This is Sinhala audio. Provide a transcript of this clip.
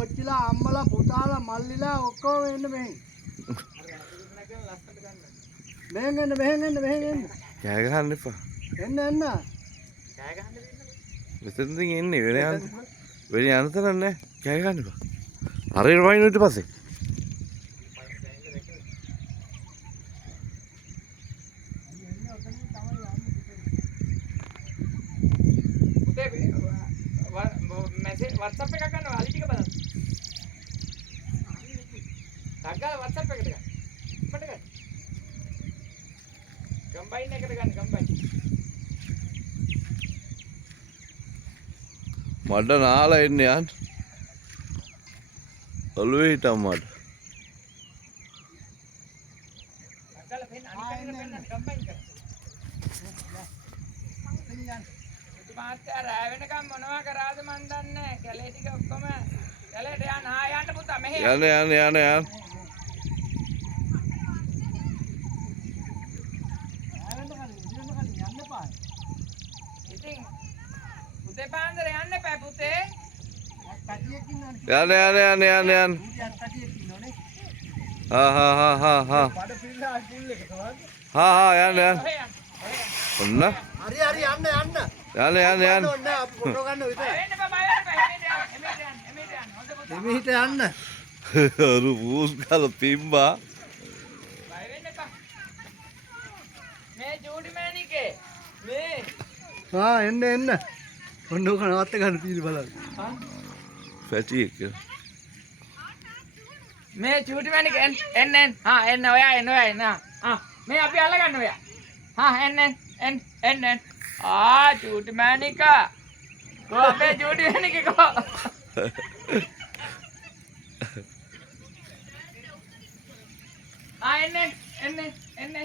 කොච්චිලා අම්මලා පුතාලා මල්ලිලා ඔක්කොම එන්න මෙහෙන්. මෙහෙන් එන්න. කෑ ගහන්න එපා. එන්න. කෑ ගහන්න දෙන්නකෝ. මෙතනින් එන්නේ වෙන යන්නතර නැහැ. කෑ ගහන්න එපා. හරියට වයින් ඊට පස්සේ. WhatsApp එකක් ගන්නවා අලි ටික බලන්න. ටග්ගා WhatsApp එකට ගන්න. මට ගන්න. කම්බයින් එකට ගන්න කම්බයින්. මඩ නාලා එන්නේ යන්. ඔළුවේ හිටම් මඩ. ටග්ගාලා පෙන්න අනිත් පැත්තට පෙන්නන්න කම්බයින් කර. මාත්‍යා රෑ වෙනකම් මොනවා කරාද මන් දන්නේ නැහැ. කැලේ ටික ඔක්කොම කැලේට යන්න. යන්න පුතා මෙහෙ. යන්න. ඉතින් පුතේ පාන්දර යන්න එපා පුතේ. කටියක් ඉන්නවනේ. යන්න. කටියක් ඉන්නවනේ. හා. බඩ පිරලා අකිල් එක තවත්. යන්න. ඔන්න. හරි යන්න. යන්න. ඔන්න අපි ෆොටෝ ගන්න විතරයි. එන්න එපා බය වෙන්න එපා. එමෙට යන්න. හොඳ පුතා. එමිහිට යන්න. අරු පූස් ගාල පිම්බා. බය වෙන්න එපා. මේ ජූඩි මෑනිකේ. මේ එන්න. ඔන්න ඔක නවත්ත ගන්න තීරි බලන්න. පැටි එක. මේ චූටි මෑනික එන්න. එන්න ඔයා එන්න. මේ අපි අල්ල ගන්න ඔයා. එන්න. චූටි මෑනික. කො අපේ චූටි මෑනික කො. එන්න.